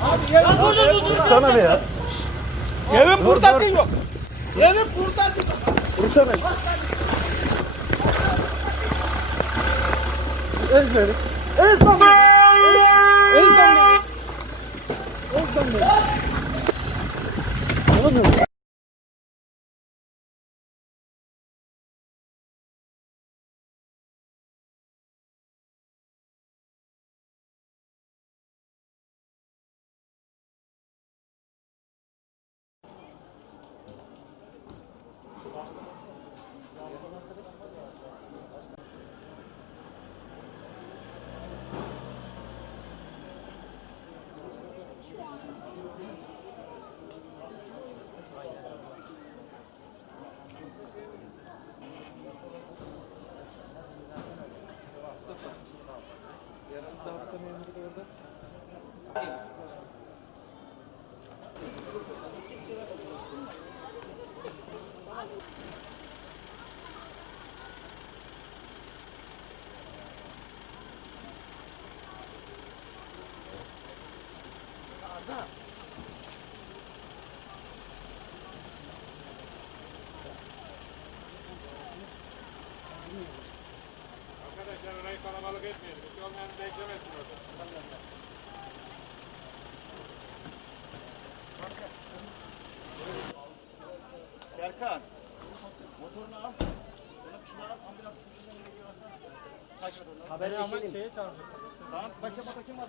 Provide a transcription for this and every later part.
Vursana be ya. Evim burada dur. diyor. Evim burada diyor. Vursana. Ez beni. Ez lan. Ez lan. Ez lan beni. Oğlum Arkadaşlar orayı kalabalık etmeyelim. Hiç olmayanı beklemesin orada. Serkan. Motorunu al. Bunu bir şeyler al. Ambulans koşusundan geliyorsa. Kaç ver onu. Haberi ama şeye çağıracak. Tamam. Başka kim var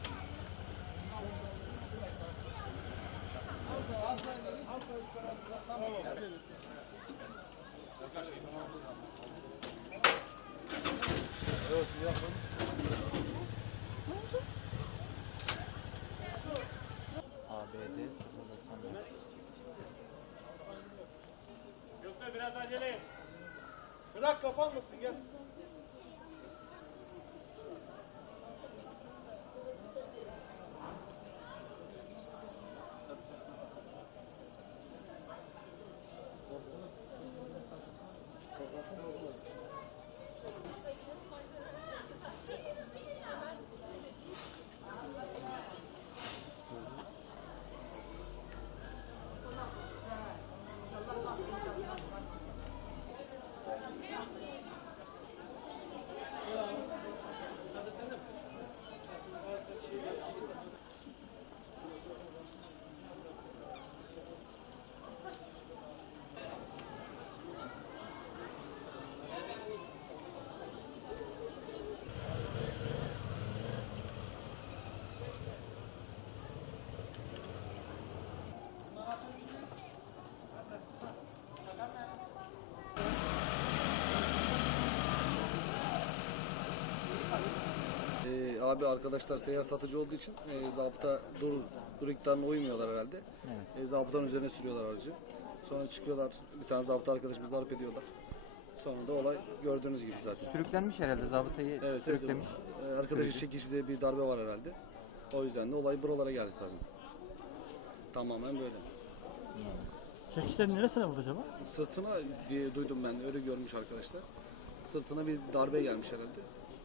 Yoksa biraz acele et. Bırak kapanmasın gel. Abi arkadaşlar seyyar satıcı olduğu için e, zabıta dur, dur iktidarına uymuyorlar herhalde. E, zabıtanın üzerine sürüyorlar aracı. Sonra çıkıyorlar bir tane zabıta arkadaşımız darp ediyorlar. Sonra da olay gördüğünüz gibi zaten. Sürüklenmiş herhalde zabıtayı Evet, evet. sürüklemiş. E, arkadaşı çekişte bir darbe var herhalde. O yüzden de olay buralara geldi tabii. Tamamen böyle. Çekişlerin neresine vurdu acaba? Sırtına diye duydum ben öyle görmüş arkadaşlar. Sırtına bir darbe gelmiş herhalde.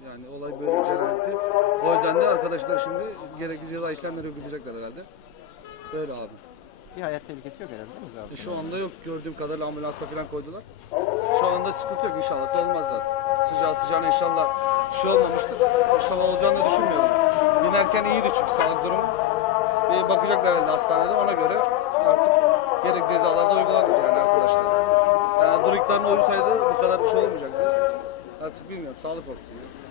Yani olay böyle cereyan etti. O yüzden de arkadaşlar şimdi gerekli ceza işlemleri uygulayacaklar herhalde. Böyle abi. Bir hayat tehlikesi yok herhalde değil mi zabıtanın? E, Şu anda yok gördüğüm kadarıyla ambulansa falan koydular. Şu anda sıkıntı yok inşallah da olmaz zaten. Sıcağı sıcağına inşallah bir şey olmamıştır. İnşallah olacağını da düşünmüyorum. Binerken iyiydi çünkü sağlık durumu. Bir bakacaklar herhalde hastanede ona göre artık gerekli cezalar da uygulanır yani arkadaşlar. Yani duruklarına uysaydı bu kadar bir şey olmayacaktı. Artık bilmiyorum sağlık olsun. ya.